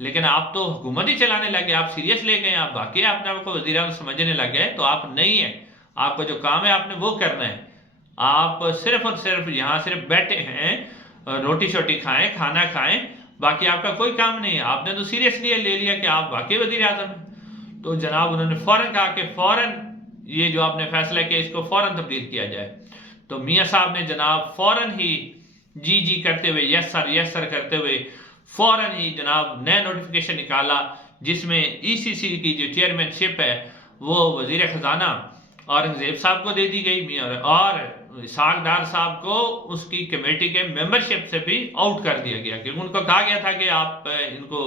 لیکن آپ تو حکومت ہی چلانے لگے، آپ سیریس لے گئے، آپ واقعی اپنے آپ کو وزیر اعظم سمجھنے لگ گئے، تو آپ نہیں ہیں، آپ کا جو کام ہے آپ نے وہ کرنا ہے۔ آپ صرف اور صرف یہاں صرف بیٹھے ہیں، روٹی شوٹی کھائیں، کھانا کھائیں، باقی آپ کا کوئی کام نہیں ہے۔ آپ نے تو سیریسلی لے لیا کہ آپ واقعی وزیر اعظم ہیں، تو جناب انہوں نے فوراً کہا کہ فوراً یہ جو آپ نے فیصلہ کیا اس کو فوراً تبدیل کیا جائے۔ تو میاں صاحب نے جناب فوراً ہی جی کرتے ہوئے، یس سر کرتے ہوئے فوراً ہی جناب نیا نوٹیفیکیشن نکالا، جس میں ای سی سی کی جو چیئرمین شپ ہے وہ وزیر خزانہ اورنگزیب صاحب کو دے دی گئی، اور اسحاق ڈار صاحب کو اس کی کمیٹی کے ممبرشپ سے بھی آؤٹ کر دیا گیا، کیونکہ ان کو کہا گیا تھا کہ آپ ان کو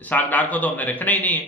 اسحاق ڈار کو تو ہم نے رکھنا ہی نہیں ہے،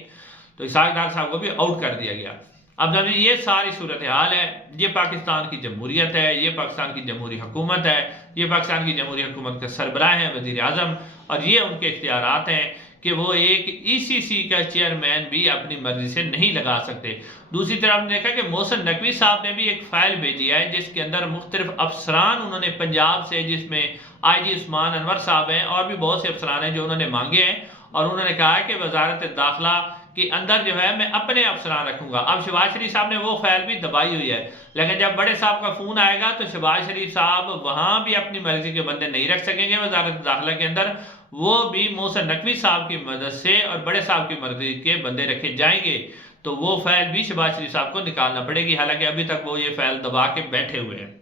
تو اسحاق ڈار صاحب کو بھی آؤٹ کر دیا گیا۔ اب جب یہ ساری صورتحال ہے، یہ پاکستان کی جمہوریت ہے، یہ پاکستان کی جمہوری حکومت ہے، یہ پاکستان کی جمہوری حکومت کا سربراہ ہیں وزیر اعظم، اور یہ ان کے اختیارات ہیں کہ وہ ایک ای سی سی کا چیئرمین بھی اپنی مرضی سے نہیں لگا سکتے۔ دوسری طرف ہم نے دیکھا کہ محسن نقوی صاحب نے بھی ایک فائل بھیجی ہے جس کے اندر مختلف افسران انہوں نے پنجاب سے، جس میں آئی جی عثمان انور صاحب ہیں اور بھی بہت سے افسران ہیں جو انہوں نے مانگے ہیں، اور انہوں نے کہا کہ وزارت داخلہ کے اندر جو ہے میں اپنے افسران رکھوں گا۔ اب شہباز شریف صاحب نے وہ فائل بھی دبائی ہوئی ہے، لیکن جب بڑے صاحب کا فون آئے گا تو شہباز شریف صاحب وہاں بھی اپنی مرضی کے بندے نہیں رکھ سکیں گے وزارت داخلہ کے اندر، وہ بھی محسن نقوی صاحب کی مدد سے اور بڑے صاحب کی مرضی کے بندے رکھے جائیں گے، تو وہ فائل بھی شہباز شریف صاحب کو نکالنا پڑے گی، حالانکہ ابھی تک وہ یہ فائل دبا کے بیٹھے ہوئے ہیں۔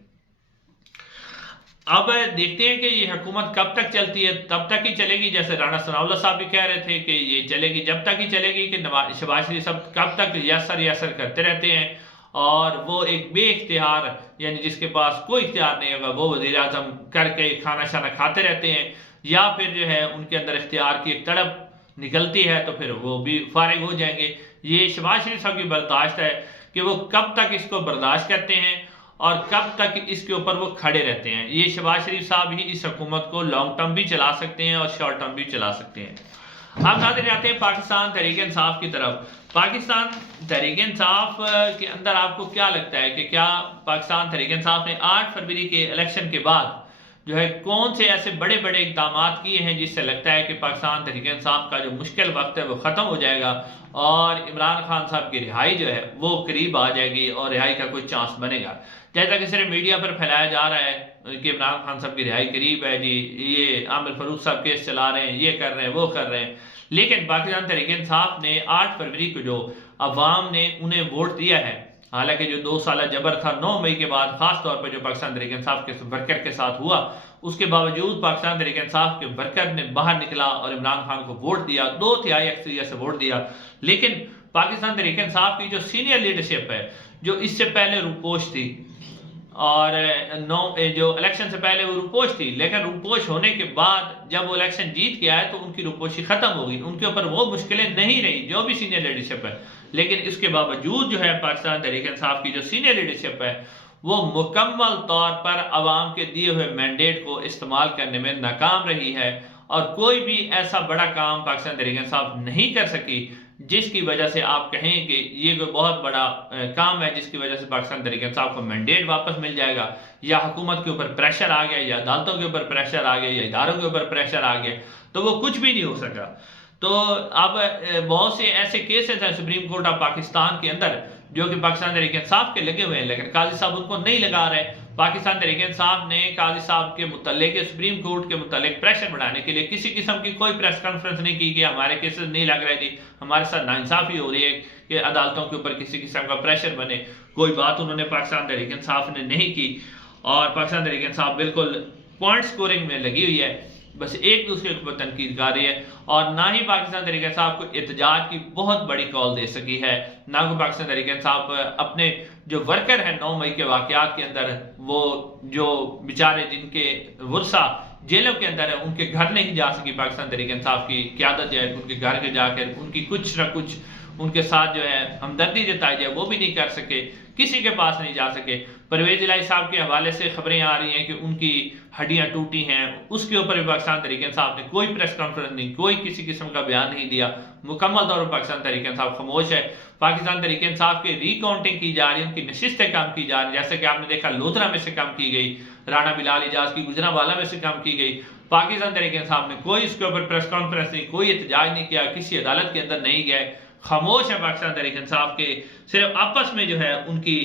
اب دیکھتے ہیں کہ یہ حکومت کب تک چلتی ہے، تب تک ہی چلے گی، جیسے رانا ثناء اللہ صاحب بھی کہہ رہے تھے کہ یہ چلے گی جب تک ہی چلے گی، کہ شہباز شریف صاحب کب تک یس سر کرتے رہتے ہیں، اور وہ ایک بے اختیار، یعنی جس کے پاس کوئی اختیار نہیں ہوگا، وہ وزیر اعظم کر کے کھانا شانا کھاتے رہتے ہیں، یا پھر جو ہے ان کے اندر اختیار کی ایک تڑپ نکلتی ہے تو پھر وہ بھی فارغ ہو جائیں گے۔ یہ شہباز شریف صاحب کی برداشت ہے کہ وہ کب تک اس کو برداشت کرتے ہیں اور کب تک اس کے اوپر وہ کھڑے رہتے ہیں۔ یہ شہباز شریف صاحب ہی اس حکومت کو لانگ ٹرم بھی چلا سکتے ہیں اور شارٹ ٹرم بھی چلا سکتے ہیں۔ آپ ناظرین آتے ہیں پاکستان تحریک انصاف کی طرف۔ پاکستان تحریک انصاف کے اندر آپ کو کیا لگتا ہے کہ کیا پاکستان تحریک انصاف نے 8 فروری کے الیکشن کے بعد جو ہے کون سے ایسے بڑے بڑے اقدامات کیے ہیں جس سے لگتا ہے کہ پاکستان تحریک انصاف کا جو مشکل وقت ہے وہ ختم ہو جائے گا اور عمران خان صاحب کی رہائی جو ہے وہ قریب آ جائے گی اور رہائی کا کوئی چانس بنے گا؟ جیسا کہ صرف میڈیا پر پھیلایا جا رہا ہے کہ عمران خان صاحب کی رہائی قریب ہے، جی یہ عامر فاروق صاحب کیس چلا رہے ہیں، یہ کر رہے ہیں، وہ کر رہے ہیں، لیکن پاکستان تحریک انصاف نے 8 فروری کو جو عوام نے انہیں ووٹ دیا ہے، حالانکہ جو 2 سالہ جبر تھا 9 مئی کے بعد خاص طور پر جو پاکستان تحریک انصاف کے ورکر کے ساتھ ہوا، اس کے باوجود پاکستان تحریک انصاف کے ورکر نے باہر نکلا اور عمران خان کو ووٹ دیا، 2/3 اکثریت سے ووٹ دیا۔ لیکن پاکستان تحریک انصاف کی جو سینئر لیڈرشپ ہے، جو اس سے پہلے روپوش تھی، اور جو الیکشن سے پہلے وہ روپوش تھی، لیکن روپوش ہونے کے بعد جب وہ الیکشن جیت کے آئے تو ان کی روپوشی ختم ہو گئی، ان کے اوپر وہ مشکلیں نہیں رہی جو بھی سینئر لیڈرشپ ہے، لیکن اس کے باوجود جو ہے پاکستان تحریک انصاف کی جو سینئر لیڈرشپ ہے وہ مکمل طور پر عوام کے دیے ہوئے مینڈیٹ کو استعمال کرنے میں ناکام رہی ہے، اور کوئی بھی ایسا بڑا کام پاکستان تحریک انصاف نہیں کر سکی جس کی وجہ سے آپ کہیں کہ یہ کوئی بہت بڑا کام ہے جس کی وجہ سے پاکستان تحریک انصاف کو مینڈیٹ واپس مل جائے گا، یا حکومت کے اوپر پریشر آ گیا، یا عدالتوں کے اوپر پریشر آ گیا، یا اداروں کے اوپر پریشر آ گیا، تو وہ کچھ بھی نہیں ہو سکا۔ تو اب بہت سے ایسے کیسز ہیں سپریم کورٹ آف پاکستان کے اندر جو کہ پاکستان تحریک انصاف کے لگے ہوئے ہیں، لیکن قاضی صاحب ان کو نہیں لگا رہے۔ پاکستان تحریک انصاف نے قاضی صاحب کے متعلق، سپریم کورٹ کے متعلق پریشر بڑھانے کے لیے کسی قسم کی کوئی پریس کانفرنس نہیں کی کہ ہمارے کیسز نہیں لگ رہے تھی، ہمارے ساتھ ناانصافی ہو رہی ہے کہ عدالتوں کے اوپر کسی قسم کا پریشر بنے، کوئی بات انہوں نے پاکستان تحریک انصاف نے نہیں کی، اور پاکستان تحریک انصاف بالکل پوائنٹ سکورنگ میں لگی ہوئی ہے، بس ایک دوسرے کے اوپر تنقید کر رہی ہے، اور نہ ہی پاکستان تحریک انصاف کو احتجاج کی بہت بڑی کال دے سکی ہے، نہ کو پاکستان تحریک انصاف اپنے جو ورکر ہیں 9 مئی کے واقعات کے اندر، وہ جو بیچارے جن کے ورثہ جیلوں کے اندر ہیں ان کے گھر نہیں جا سکی پاکستان تحریک انصاف کی قیادت جو ہے، ان کے گھر کے جا کر ان کی کچھ نہ کچھ ان کے ساتھ جو ہے ہمدردی جتائی جائے وہ بھی نہیں کر سکے، کسی کے پاس نہیں جا سکے۔ پرویز الہی صاحب کے حوالے سے خبریں آ رہی ہیں کہ ان کی ہڈیاں ٹوٹی ہیں، اس کے اوپر بھی پاکستان تحریک انصاف نے کوئی پریس کانفرنس نہیں، کوئی کسی قسم کا بیان نہیں دیا، مکمل طور پر پاکستان تحریک انصاف خاموش ہے۔ پاکستان تحریک انصاف کی ری کاؤنٹنگ کی جا رہی ہے، ان کی نشستیں کم کی جا رہی ہیں، جیسے کہ آپ نے دیکھا لودھرا میں سے کم کی گئی، رانا بلال اعجاز کی گجرانوالہ میں سے کم کی گئی، پاکستان تحریک انصاف نے کوئی اس کے اوپر پریس کانفرنس نہیں، کوئی احتجاج نہیں کیا، کسی عدالت کے اندر نہیں گئے، خاموش ہے پاکستان تحریک انصاف کے، صرف آپس میں جو ہے ان کی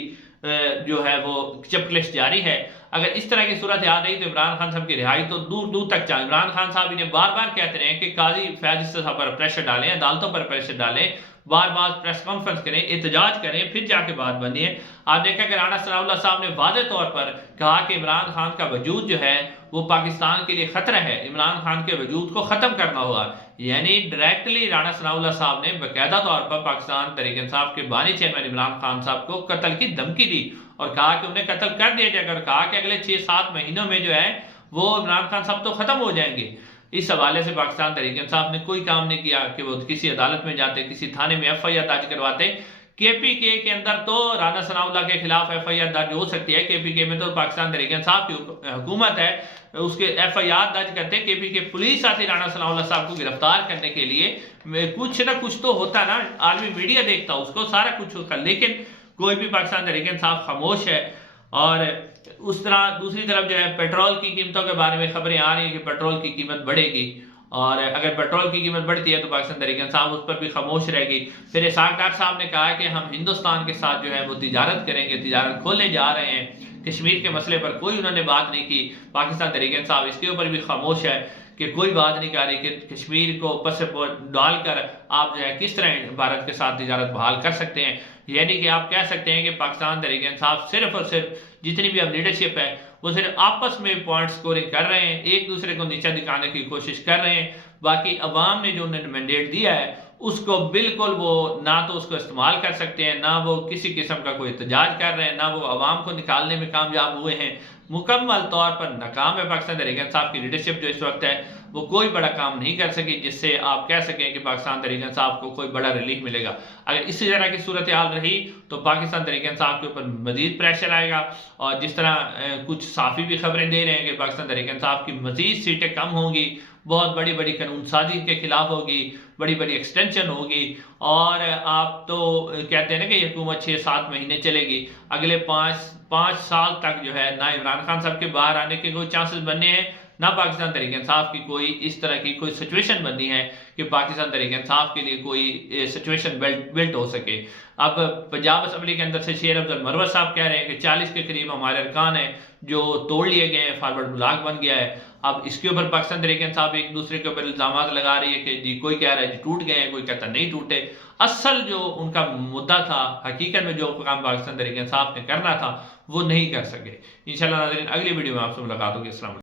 جو ہے وہ چپکلش جاری ہے۔ اگر اس طرح کی صورت یاد رہی تو عمران خان صاحب کی رہائی تو دور دور تک چاہے۔ عمران خان صاحب انہیں بار بار کہتے رہے ہیں کہ قاضی فیاض صاحب پر پریشر ڈالیں، عدالتوں پر پریشر ڈالیں، بار بار پریس کانفرنس کریں، احتجاج کریں، پھر جا کے بات بنی ہے۔ آپ دیکھا کہ رانا ثناء اللہ صاحب نے واضح طور پر کہا کہ عمران خان کا وجود جو ہے وہ پاکستان کے لیے خطرہ ہے، عمران خان کے وجود کو ختم کرنا ہوگا۔ یعنی ڈائریکٹلی رانا ثناء اللہ صاحب نے باقاعدہ طور پر پاکستان تحریک انصاف کے بانی چیئرمین عمران خان صاحب کو قتل کی دھمکی دی اور کہا کہ انہیں قتل کر دیا جائے گا، اور کہا کہ اگلے 6-7 مہینوں میں جو ہے وہ عمران خان صاحب تو ختم ہو جائیں گے۔ اس حوالے سے پاکستان تحریک انصاف نے کوئی کام نہیں کیا کہ وہ کسی عدالت میں جاتے، کسی تھانے میں ایف آئی آر درج کرواتے۔ کے پی کے اندر تو رانا ثناء اللہ کے خلاف ایف آئی آر درج ہو سکتی ہے، کے پی کے میں تو پاکستان تحریک انصاف کی حکومت ہے، اس کے ایف آئی آر درج کرتے، کے پی کے پولیس آتی رانا ثناء اللہ صاحب کو گرفتار کرنے کے لیے، کچھ نہ کچھ تو ہوتا نا، عالمی میڈیا دیکھتا اس کو، سارا کچھ ہوتا، لیکن کوئی بھی پاکستان تحریک انصاف خاموش ہے۔ اور اس طرح دوسری طرف جو ہے پیٹرول کی قیمتوں کے بارے میں خبریں آ رہی ہیں کہ پیٹرول کی قیمت بڑھے گی، اور اگر پیٹرول کی قیمت بڑھتی ہے تو پاکستان تحریک انصاف اس پر بھی خاموش رہے گی۔ پھر اسحاق ڈار صاحب نے کہا کہ ہم ہندوستان کے ساتھ جو ہے وہ تجارت کریں گے، تجارت کھولنے جا رہے ہیں۔ کشمیر کے مسئلے پر کوئی انہوں نے بات نہیں کی، پاکستان تحریک انصاف اس کے اوپر بھی خاموش ہے کہ کوئی بات نہیں کر رہی کہ کشمیر کو پس ڈال کر آپ جو ہے کس طرح بھارت کے ساتھ تجارت بحال کر سکتے ہیں۔ یعنی کہ آپ کہہ سکتے ہیں کہ پاکستان تحریک انصاف صرف اور صرف جتنی بھی اب لیڈرشپ ہے وہ صرف آپس میں پوائنٹ سکورنگ کر رہے ہیں، ایک دوسرے کو نیچا دکھانے کی کوشش کر رہے ہیں۔ باقی عوام نے جو انہیں مینڈیٹ دیا ہے اس کو بالکل وہ نہ تو اس کو استعمال کر سکتے ہیں، نہ وہ کسی قسم کا کوئی احتجاج کر رہے ہیں، نہ وہ عوام کو نکالنے میں کامیاب ہوئے ہیں۔ مکمل طور پر ناکام ہے پاکستان تحریک انصاف کی لیڈرشپ جو اس وقت ہے، وہ کوئی بڑا کام نہیں کر سکی جس سے آپ کہہ سکیں کہ پاکستان تحریک انصاف کو کوئی بڑا ریلیف ملے گا۔ اگر اسی طرح کی صورتحال رہی تو پاکستان تحریک انصاف کے اوپر مزید پریشر آئے گا، اور جس طرح کچھ صحافی بھی خبریں دے رہے ہیں کہ پاکستان تحریک انصاف کی مزید سیٹیں کم ہوں گی، بہت بڑی بڑی قانون سازی کے خلاف ہوگی، بڑی بڑی ایکسٹینشن ہوگی، اور آپ تو کہتے ہیں نا کہ یہ حکومت 6-7 مہینے چلے گی، اگلے 5 سال تک جو ہے نہ عمران خان صاحب کے باہر آنے کے کوئی چانسز بننے ہیں، نہ پاکستان تحریک انصاف کی کوئی اس طرح کی کوئی سچویشن بننی ہے کہ پاکستان تحریک انصاف کے لیے کوئی سچویشن بلٹ ہو سکے۔ اب پنجاب اسمبلی کے اندر سے شیر افضل مروت صاحب کہہ رہے ہیں کہ 40 کے قریب ہمارے ارکان ہیں جو توڑ لیے گئے ہیں، فارورڈ بلاک بن گیا ہے۔ اب اس کے اوپر پاکستان تحریک انصاف ایک دوسرے کے اوپر الزامات لگا رہی ہے کہ جی کوئی کہہ رہا ہے جی ٹوٹ گئے ہیں، کوئی کہتا نہیں ٹوٹے۔ اصل جو ان کا مدعا تھا، حقیقت میں جو کام پاکستان تحریک انصاف نے کرنا تھا وہ نہیں کر سکے۔ انشاءاللہ ناظرین اگلی ویڈیو میں آپ سے ملاقات ہوگی۔ السلام علیکم۔